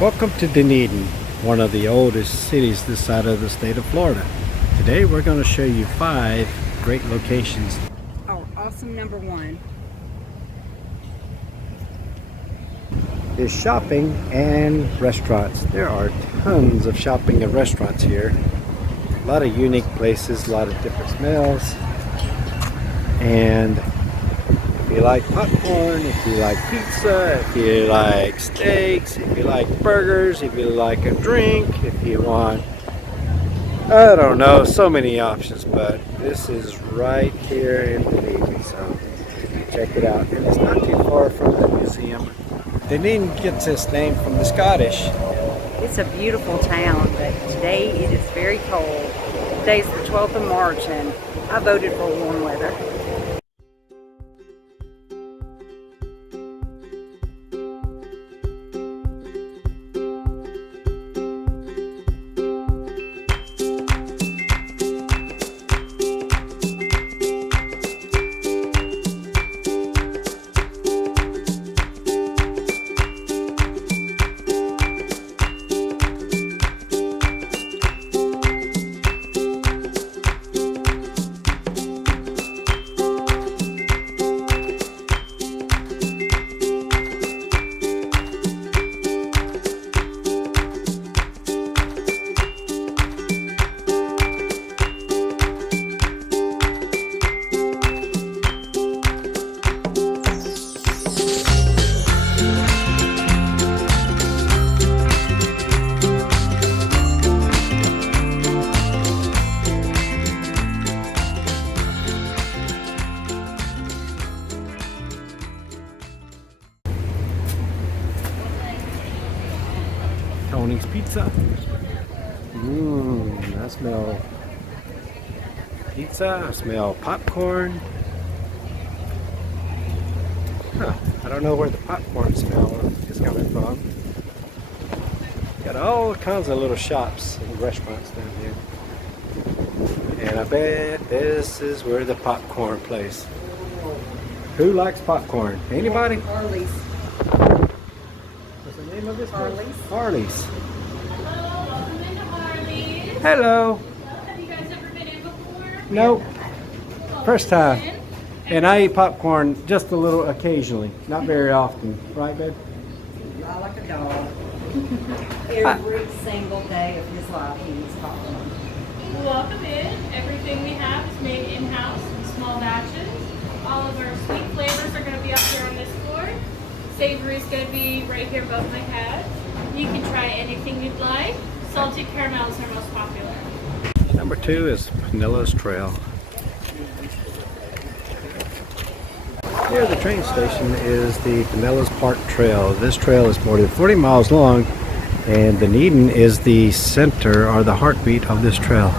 Welcome to Dunedin, one of the oldest cities this side of the state of Florida. Today we're going to show you 5 great locations. Oh, awesome number 1 is shopping and restaurants. There are tons of shopping and restaurants here. A lot of unique places, a lot of different smells. And if you like popcorn, if you like pizza, if you like steaks, if you like burgers, if you like a drink, if you want, I don't know, so many options, but this is right here in Dunedin, so check it out. And it's not too far from the museum. Dunedin gets its name from the Scottish. It's a beautiful town, but today it is very cold. Today's the 12th of March and I voted for warm weather. Tony's Pizza. I smell pizza, I smell popcorn. I don't know where the popcorn smell is coming from. Got all kinds of little shops and restaurants down here. And I bet this is where the popcorn place. Who likes popcorn? Anybody? Harley's. What's the name of this place? Harley's. Harley's. Hello, welcome into Harley's. Hello. Have you guys ever been in before? Nope. Welcome First time. in. And I eat popcorn just a little occasionally, not very often. Right, babe? I like a dog. Every single day of his life he eats popcorn. Welcome in. Everything we have is made in-house in small batches. All of our sweet flavors are going to be up here on this floor. Savory is going to be right here above my head. You can try anything you'd like. Salted caramel is our most popular. Number 2 is Pinellas Trail. Near the train station is the Pinellas Park Trail. This trail is more than 40 miles long, and Dunedin is the center or the heartbeat of this trail.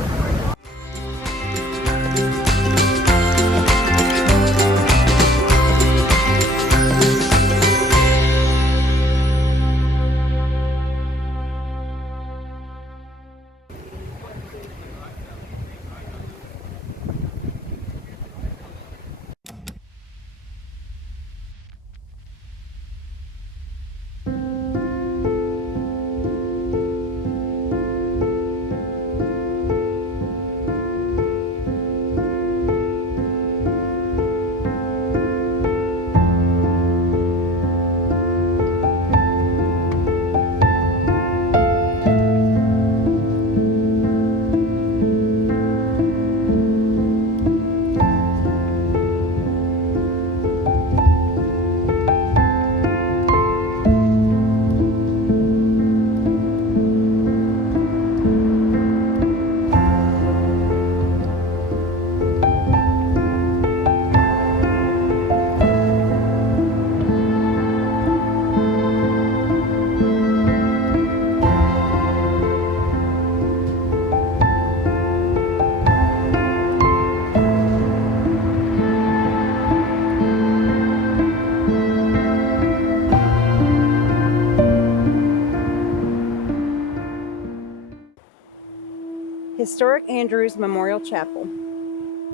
Historic Andrews Memorial Chapel.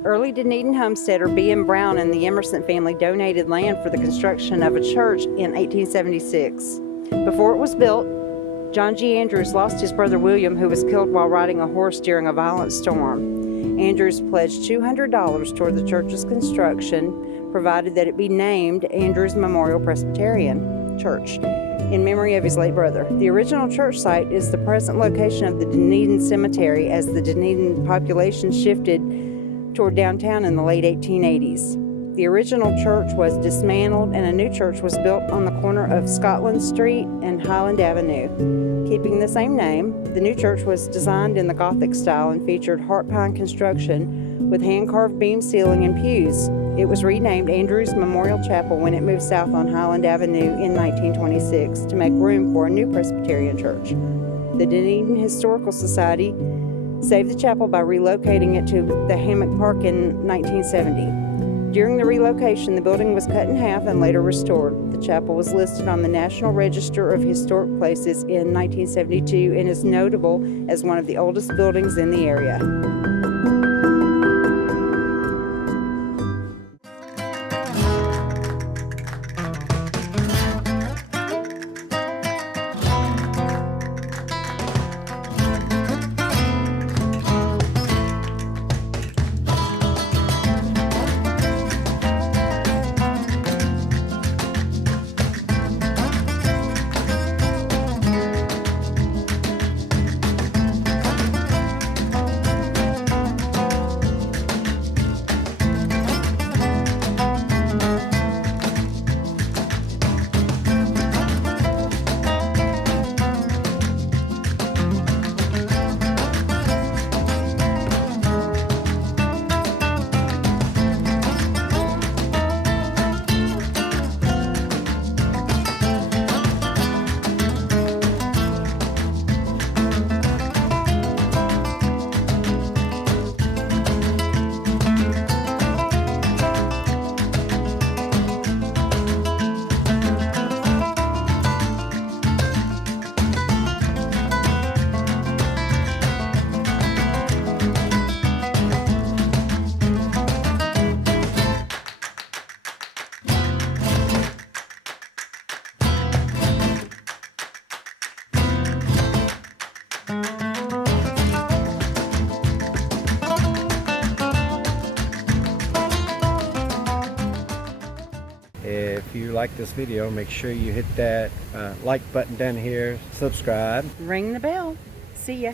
Early Dunedin homesteader B.M. Brown and the Emerson family donated land for the construction of a church in 1876. Before it was built, John G. Andrews lost his brother William, who was killed while riding a horse during a violent storm. Andrews pledged $200 toward the church's construction, provided that it be named Andrews Memorial Presbyterian Church in memory of his late brother. The original church site is the present location of the Dunedin Cemetery as the Dunedin population shifted toward downtown in the late 1880s. The original church was dismantled and a new church was built on the corner of Scotland Street and Highland Avenue. Keeping the same name, the new church was designed in the Gothic style and featured heart pine construction with hand-carved beam ceiling and pews. It was renamed Andrews Memorial Chapel when it moved south on Highland Avenue in 1926 to make room for a new Presbyterian church. The Dunedin Historical Society saved the chapel by relocating it to the Hammock Park in 1970. During the relocation, the building was cut in half and later restored. The chapel was listed on the National Register of Historic Places in 1972 and is notable as one of the oldest buildings in the area. If you like this video, make sure you hit that like button down here, subscribe. Ring the bell. See ya.